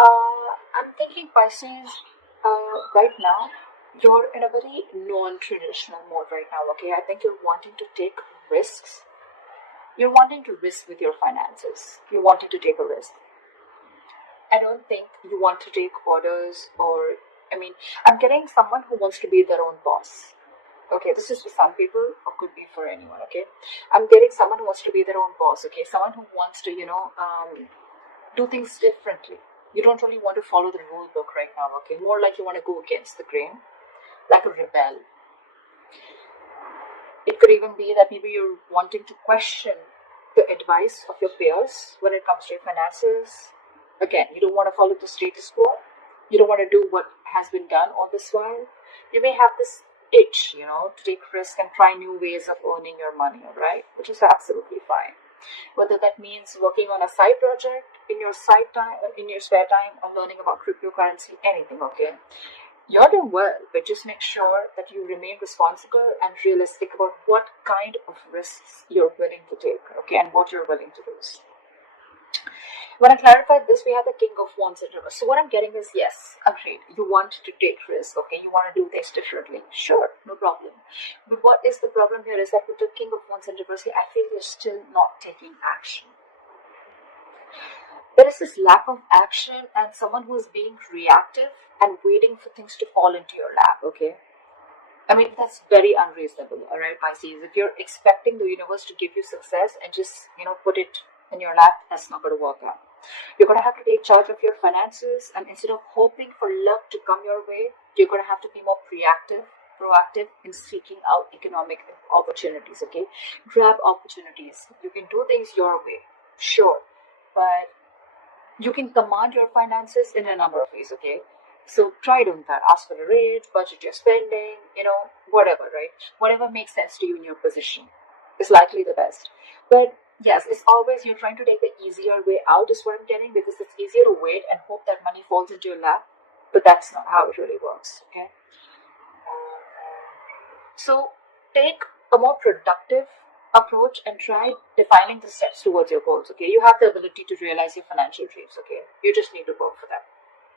I'm thinking Pisces, right now, you're in a very non-traditional mode right now, okay? I think you're wanting to take risks. You're wanting to risk with your finances. You're wanting to take a risk. I don't think you want to take orders I mean, I'm getting someone who wants to be their own boss. Okay, this is for some people or could be for anyone, okay? I'm getting someone who wants to be their own boss, okay? Someone who wants to, do things differently. You don't really want to follow the rule book right now, okay? More like you want to go against the grain, like a rebel. It could even be that maybe you're wanting to question the advice of your peers when it comes to your finances. Again, you don't want to follow the status quo. You don't want to do what has been done all this while. You may have this itch, to take risk and try new ways of earning your money, all right? Which is absolutely fine. Whether that means working on a side project in your spare time, or learning about cryptocurrency, anything, okay? You're doing well, but just make sure that you remain responsible and realistic about what kind of risks you're willing to take, okay, and what you're willing to lose. When I clarified this, we have the King of Wands in reverse. So what I'm getting is, yes, agreed. You want to take risks, okay? You want to do things differently. Sure, no problem. But what is the problem here is that with the King of Wands in reverse, I feel you're still not taking action. There is this lack of action and someone who is being reactive and waiting for things to fall into your lap, okay? I mean, that's very unreasonable, all right, Pisces. If you're expecting the universe to give you success and just, put it in your lap, that's not going to work out. You're going to have to take charge of your finances, and instead of hoping for luck to come your way, you're going to have to be more proactive in seeking out economic opportunities, okay? Grab opportunities. You can do things your way, sure, but you can command your finances in a number of ways, okay? So try doing that. Ask for a raise, budget your spending, whatever, right? Whatever makes sense to you in your position is likely the best. But yes, it's always you're trying to take the easier way out, is what I'm getting, because it's easier to wait and hope that money falls into your lap. But that's not how it really works, okay? So take a more productive approach and try defining the steps towards your goals, okay? You have the ability to realize your financial dreams, okay? You just need to work for them,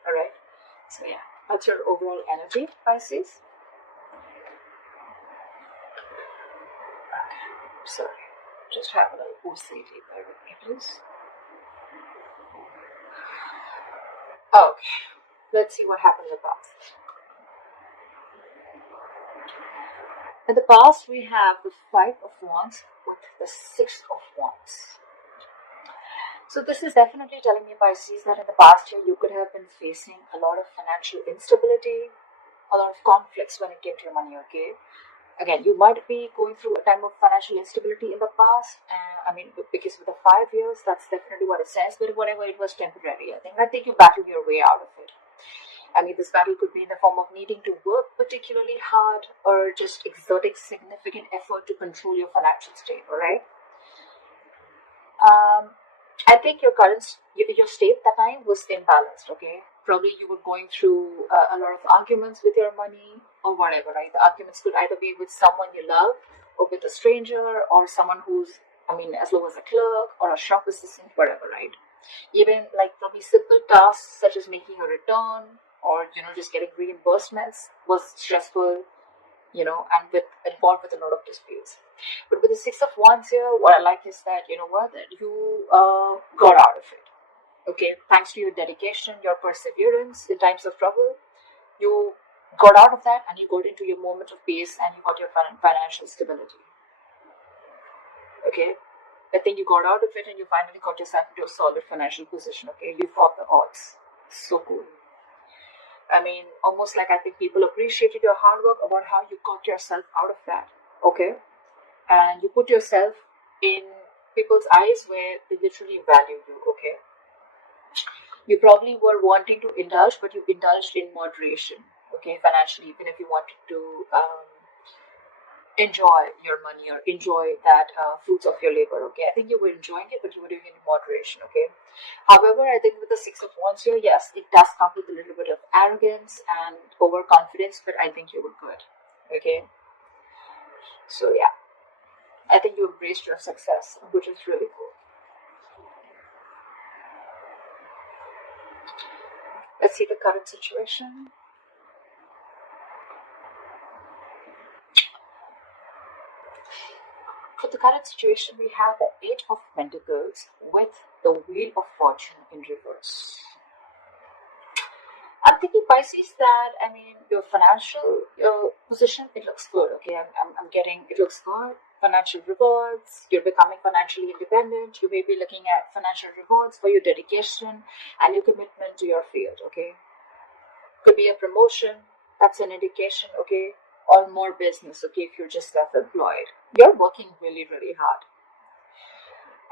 all right? So yeah, that's your overall energy, Pisces. Sorry, just have a little OCD, bear with me, please. Okay, let's see what happened in the past. In the past, we have the Five of Wands with the Six of Wands. So this is definitely telling me, Pisces, that in the past year you could have been facing a lot of financial instability, a lot of conflicts when it came to your money, okay? Again, you might be going through a time of financial instability in the past, and I mean, because with the 5 years, that's definitely what it says, but whatever, it was temporary. I think you battled your way out of it. I mean, this battle could be in the form of needing to work particularly hard or just exerting significant effort to control your financial state, all right? Um, I think your state that time was imbalanced. Okay, probably you were going through a lot of arguments with your money or whatever. Right, the arguments could either be with someone you love or with a stranger or someone who's, I mean, as low as a clerk or a shop assistant, whatever. Right, even like probably simple tasks such as making a return or just getting reimbursements was stressful, and involved with a lot of disputes. But with the Six of Wands here, what I like is that that you got out of it. Okay, thanks to your dedication, your perseverance in times of trouble, you got out of that and you got into your moment of peace and you got your financial stability. Okay, I think you got out of it and you finally got yourself into a solid financial position. Okay, you fought the odds. So cool. I mean, almost like I think people appreciated your hard work about how you got yourself out of that. Okay, and you put yourself in people's eyes where they literally value you. Okay, you probably were wanting to indulge, but you indulged in moderation. Okay, financially, even if you wanted to enjoy your money or enjoy that fruits of your labor. Okay, I think you were enjoying it, but you were doing it in moderation. Okay, however, I think with the Six of Wands here, yes, it does come with a little bit of arrogance and overconfidence, but I think you were good. Okay, so yeah, I think you embraced your success, which is really cool. Let's see the current situation. For the current situation, we have the Eight of Pentacles with the Wheel of Fortune in reverse. I'm thinking, Pisces, that your financial position, it looks good. Okay, I'm getting, it looks good. Financial rewards, you're becoming financially independent. You may be looking at financial rewards for your dedication and your commitment to your field. Okay, could be a promotion. That's an indication. Okay, or more business. Okay, if you're just self-employed, you're working really, really hard.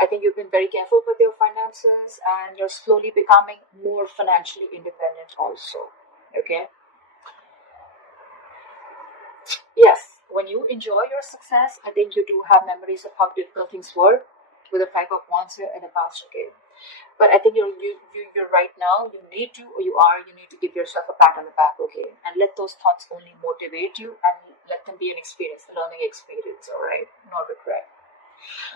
I think you've been very careful with your finances and you're slowly becoming more financially independent also. Okay. Yes, when you enjoy your success, I think you do have memories of how difficult things were with the type of ones in the past. Okay. But I think you're right now. You need to, or you need to give yourself a pat on the back, okay, and let those thoughts only motivate you and let them be an experience, a learning experience. All right, no regret.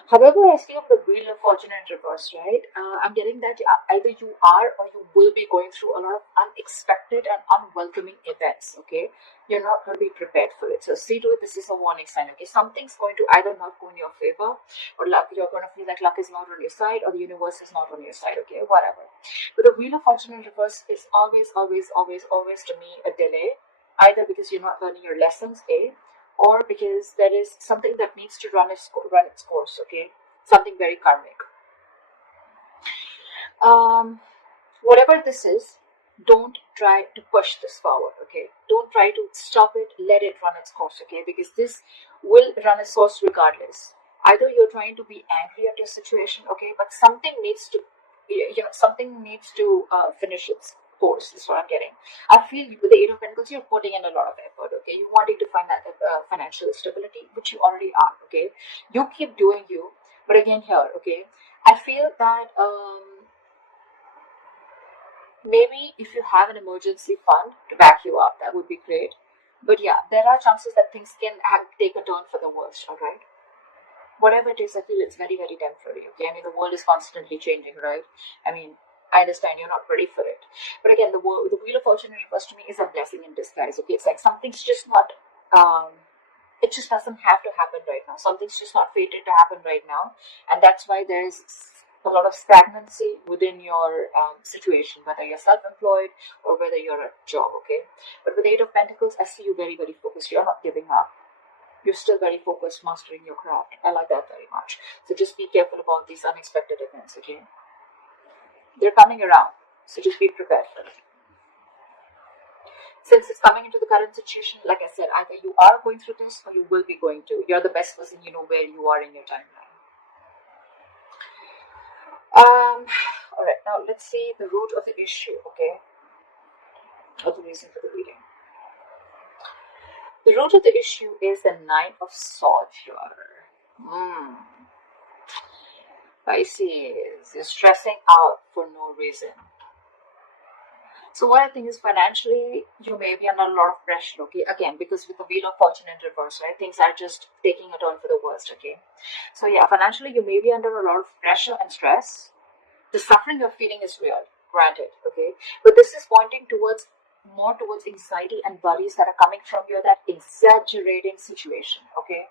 However, I feel the Wheel of Fortune in reverse, right? I'm getting that either you are or you will be going through a lot of unexpected and unwelcoming events, okay? You're not going to be prepared for it. So see to it, this is a warning sign, okay? Something's going to either not go in your favor or luck, you're going to feel like luck is not on your side or the universe is not on your side, okay? Whatever. But the Wheel of Fortune in reverse is always, always, always, always to me a delay, either because you're not learning your lessons, A, or because there is something that needs to run its course, okay? Something very karmic. Whatever this is, don't try to push this forward, okay? Don't try to stop it, let it run its course, okay? Because this will run its course regardless. Either you're trying to be angry at your situation, okay, but something needs to, something needs to finish its course, is what I'm getting. I feel with the Eight of Pentacles, you're putting in a lot of effort, okay? You're wanting to find that financial stability, which you already are, okay? You keep doing you, but again here, okay, I feel that maybe if you have an emergency fund to back you up, that would be great. But yeah, there are chances that things can take a turn for the worst, all right? Whatever it is, I feel it's very, very temporary, okay? The world is constantly changing, right? I understand you're not ready for it. But again, the Wheel of Fortune in reverse to me is a blessing in disguise, okay? It's like something's just not, it just doesn't have to happen right now. Something's just not fated to happen right now. And that's why there's a lot of stagnancy within your situation, whether you're self-employed or whether you're at a job, okay? But with the Eight of Pentacles, I see you very, very focused. You're not giving up. You're still very focused mastering your craft. I like that very much. So just be careful about these unexpected events, okay? They're coming around, so just be prepared for it. Since it's coming into the current situation, like I said, either you are going through this or you will be going to. You're the best person, you know where you are in your timeline. Alright, now let's see the root of the issue, okay? Or the reason for the reading. The root of the issue is the Nine of Swords here. Pisces, you're stressing out for no reason. So what I think is financially, you may be under a lot of pressure, okay? Again, because with the Wheel of Fortune in reverse, right? Things are just taking a turn for the worst, okay? So yeah, financially, you may be under a lot of pressure and stress. The suffering you're feeling is real, granted, okay? But this is pointing towards more towards anxiety and worries that are coming from you, that exaggerating situation, okay?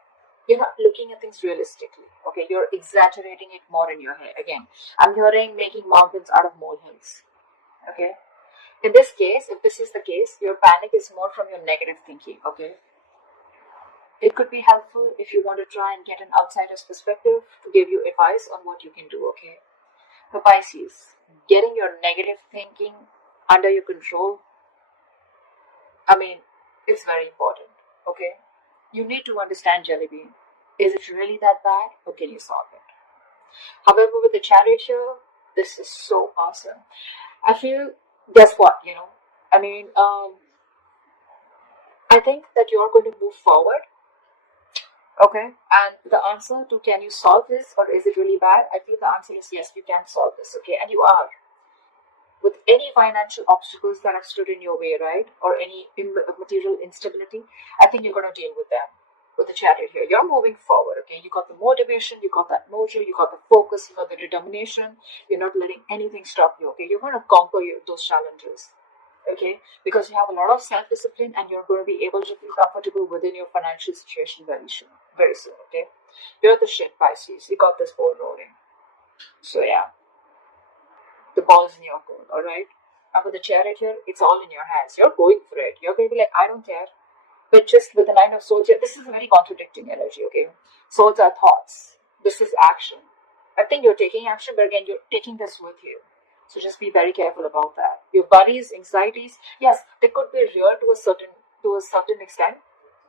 You're not looking at things realistically, okay? You're exaggerating it more in your head. Again, I'm hearing making mountains out of molehills, okay? In this case, if this is the case, your panic is more from your negative thinking, okay? It could be helpful if you want to try and get an outsider's perspective to give you advice on what you can do, okay? For Pisces, getting your negative thinking under your control, it's very important, okay? You need to understand, Jellybean. Is it really that bad, or can you solve it? However, with the Chariot here, this is so awesome. I feel, guess what, I think that you're going to move forward, okay? And the answer to can you solve this or is it really bad? I feel the answer is yes, you can solve this, okay? And you are. With any financial obstacles that have stood in your way, right? Or any material instability, I think you're going to deal with them. With the Chariot here, you're moving forward, okay? You got the motivation, you got that mojo, you got the focus, you got the determination. You're not letting anything stop you, okay? You're going to conquer those challenges. okay? Because you have a lot of self-discipline and you're going to be able to feel comfortable within your financial situation very soon, okay? You're the shit, Pisces. You got this ball rolling. So yeah, the ball's in your court, all right? And with the chariot here, it's all in your hands. You're going for it. You're going to be like, I don't care. But just with the nine of swords here, this is a very contradicting energy, okay? Swords are thoughts. This is action. I think you're taking action, but again, you're taking this with you. So just be very careful about that. Your worries, anxieties, yes, they could be real to a certain extent,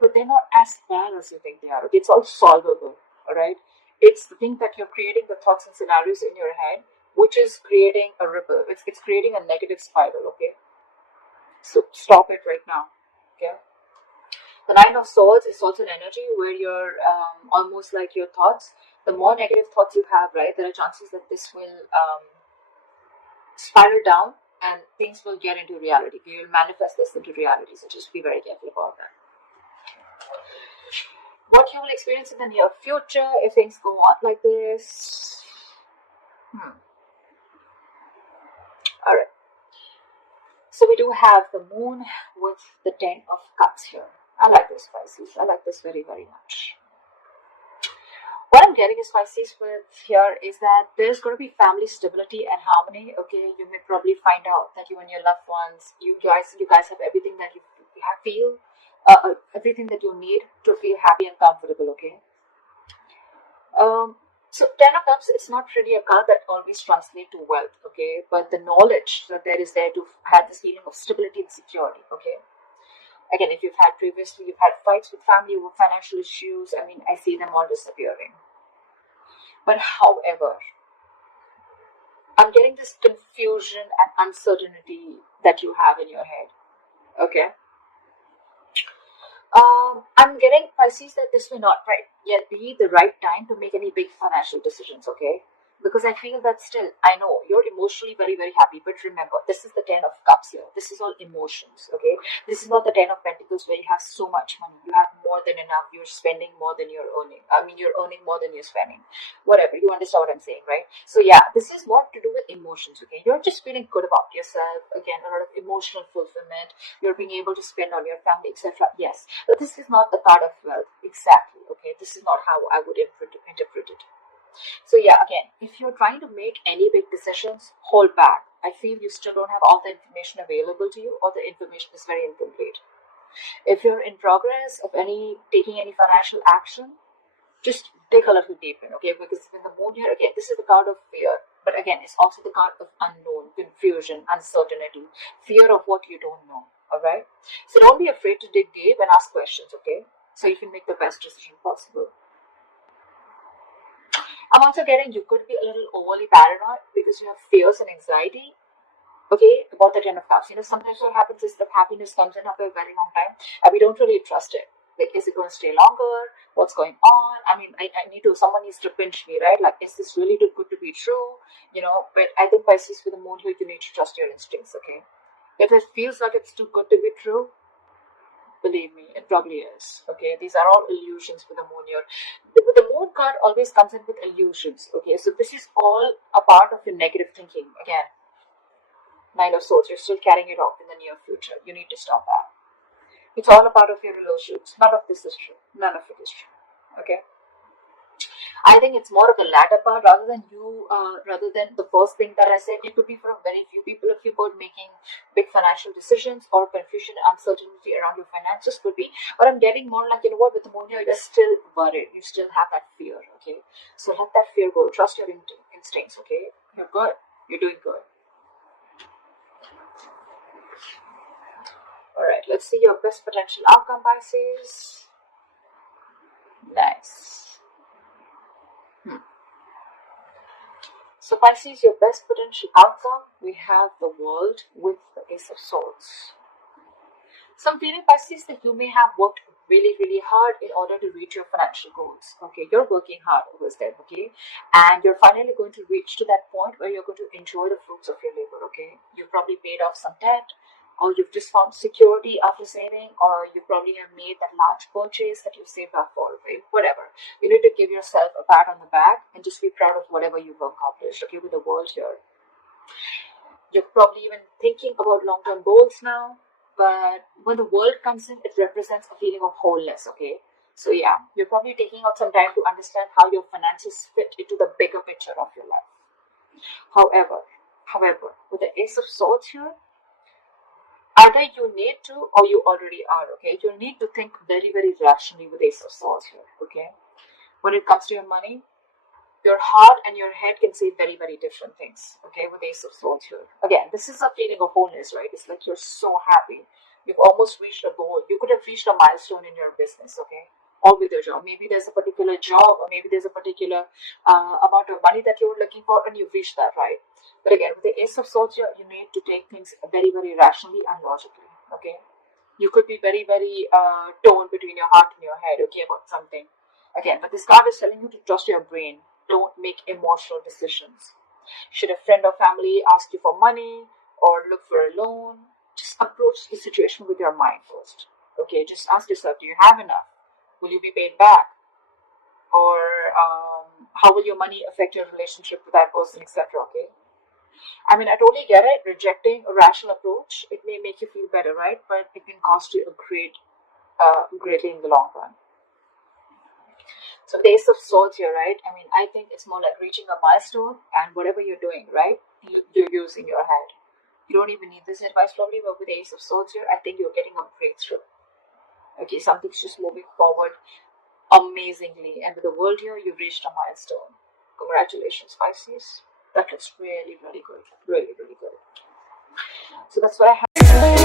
but they're not as bad as you think they are. Okay? It's all solvable. All right. It's the thing that you're creating the thoughts and scenarios in your head, which is creating a ripple. It's creating a negative spiral. Okay. So stop it right now. Okay. The nine of swords is also an energy where you're almost like your thoughts. The more negative thoughts you have, right, there are chances that this will spiral down and things will get into reality. You will manifest this into reality. So just be very careful about that. What you will experience in the near future if things go on like this. All right. So we do have the moon with the 10 of cups here. I like this, Pisces. I like this very, very much. What I'm getting is Pisces with here is that there's going to be family stability and harmony. Okay, you may probably find out that you and your loved ones, you guys have everything that you feel, everything that you need to feel happy and comfortable. Okay. Um, so Ten of Cups, it's not really a card that always translates to wealth, okay? But the knowledge that there is there to have this feeling of stability and security, okay? Again, if you've had previously, you've had fights with family over financial issues, I mean, I see them all disappearing. But however, I'm getting this confusion and uncertainty that you have in your head, okay? I'm getting Pisces that this may not yet be the right time to make any big financial decisions, okay? Because I feel that still, I know you're emotionally very, very happy, but remember, this is the 10 of cups here. This is all emotions, okay? This is not the 10 of pentacles where you have so much money. You have more than enough. You're spending more than you're earning. I mean, you're earning more than you're spending. Whatever, you understand what I'm saying, right? So yeah, this is more to do with emotions, okay? You're just feeling good about yourself. Again, a lot of emotional fulfillment. You're being able to spend on your family, etc. Yes, but this is not the card of wealth. Exactly, okay? This is not how I would interpret it. So yeah, again, if you're trying to make any big decisions, hold back. I feel you still don't have all the information available to you, or the information is very incomplete. If you're in progress of taking any financial action, just dig a little deep in, okay? Because in the moon here, again, this is the card of fear. But again, it's also the card of unknown, confusion, uncertainty, fear of what you don't know. Alright? So don't be afraid to dig deep and ask questions, okay? So you can make the best decision possible. I'm also getting you could be a little overly paranoid because you have fears and anxiety. Okay, about the 10 of cups. Sometimes what happens is that happiness comes in after a very long time and we don't really trust it. Like, is it going to stay longer? What's going on? I mean, I someone needs to pinch me, right? Like, is this really too good to be true? But I think Pisces with the moon here, you need to trust your instincts, okay? If it feels like it's too good to be true, believe me, it probably is. Okay, these are all illusions with the moon here. The moon card always comes in with illusions. Okay, so this is all a part of your negative thinking. Again, Nine of Swords, you're still carrying it off in the near future. You need to stop that. It's all a part of your illusions. None of this is true. None of it is true. Okay. I think it's more of the latter part rather than the first thing that I said. It could be for very few people if you're making big financial decisions or confusion and uncertainty around your finances could be. But I'm getting more like, with the moon here, you're still worried. You still have that fear, okay? So let that fear go. Trust your instincts, okay? You're good. You're doing good. Alright, let's see your best potential outcome, Pisces. Nice. So Pisces, your best potential outcome, we have the World with the Ace of Swords. So I'm feeling, Pisces, that you may have worked really, really hard in order to reach your financial goals. Okay, you're working hard over there, okay? And you're finally going to reach to that point where you're going to enjoy the fruits of your labor, okay? You've probably paid off some debt, or you've just found security after saving, or you probably have made that large purchase that you've saved up for, right? Whatever. You need to give yourself a pat on the back and just be proud of whatever you've accomplished, okay, with the World here. You're probably even thinking about long-term goals now, but when the world comes in, it represents a feeling of wholeness, okay? So yeah, you're probably taking out some time to understand how your finances fit into the bigger picture of your life. However, with the Ace of Swords here, either you need to or you already are, okay? You need to think very, very rationally with Ace of Swords here, okay? When it comes to your money, your heart and your head can say very, very different things, okay, with Ace of Swords here. Again, this is a feeling of wholeness, right? It's like you're so happy. You've almost reached a goal. You could have reached a milestone in your business, okay? Or with your job. Maybe there's a particular job, or maybe there's a particular amount of money that you were looking for, and you've reached that, right? But again, with the Ace of Swords here, you need to take things very, very rationally and logically, okay? You could be very, very torn between your heart and your head, okay, about something. Again, but this card is telling you to trust your brain. Don't make emotional decisions. Should a friend or family ask you for money or look for a loan, just approach the situation with your mind first. Okay, just ask yourself, do you have enough? Will you be paid back? Or how will your money affect your relationship with that person, etc. Okay. I mean, I totally get it. Rejecting a rational approach, it may make you feel better, right? But it can cost you greatly in the long run. So, the Ace of Swords here, right? I mean, I think it's more like reaching a milestone, and whatever you're doing, right? You're using your head. You don't even need this advice probably, but with the Ace of Swords here, I think you're getting a breakthrough. Okay, something's just moving forward amazingly, and with the world here, you've reached a milestone. Congratulations, Pisces. That looks really, really good. Really, really good. So that's what I have.